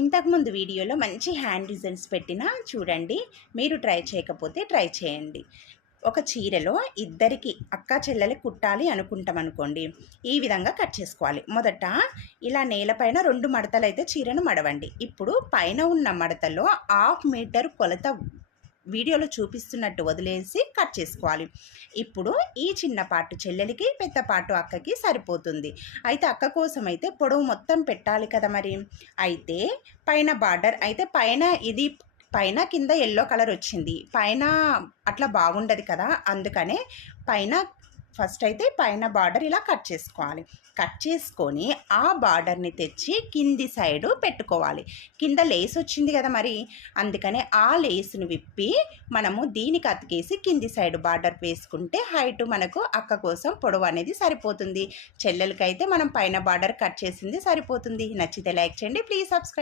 ఇంతకుముందు వీడియోలో మంచి హ్యాండ్ డిజైన్స్ పెట్టినా చూడండి. మీరు ట్రై చేయకపోతే ట్రై చేయండి. ఒక చీరలో ఇద్దరికి అక్కా చెల్లెలు కుట్టాలి అనుకుంటాం అనుకోండి, ఈ విధంగా కట్ చేసుకోవాలి. మొదట ఇలా నేలపైన 2 మడతలైతే చీరను మడవండి. ఇప్పుడు పైన ఉన్న మడతలో 1/2 మీటర్ కొలత వీడియోలో చూపిస్తున్నట్టు వదిలేసి కట్ చేసుకోవాలి. ఇప్పుడు ఈ చిన్న పార్ట్ చెల్లెలికి, పెద్ద పార్ట్ అక్కకి సరిపోతుంది. అయితే అక్క కోసం అయితే పొడవు మొత్తం పెట్టాలి కదా మరి. అయితే పైన బార్డర్ అయితే పైన కింద ఎల్లో కలర్ వచ్చింది. పైన అట్లా బాగుండదు కదా, అందుకనే ఫస్ట్ అయితే పైన బార్డర్ ఇలా కట్ చేసుకోవాలి. కట్ చేసుకొని ఆ బార్డర్ని తెచ్చి కింది సైడు పెట్టుకోవాలి. కింద లేస్ వచ్చింది కదా మరి, అందుకనే ఆ లేస్ను విప్పి మనము దీనికి అతికేసి కింది సైడ్ బార్డర్ వేసుకుంటే హైట్ మనకు అక్క కోసం పొడవు అనేది సరిపోతుంది. చెల్లెలకైతే మనం పైన బార్డర్ కట్ చేసింది సరిపోతుంది. నచ్చితే లైక్ చేయండి, ప్లీజ్ సబ్స్క్రైబ్.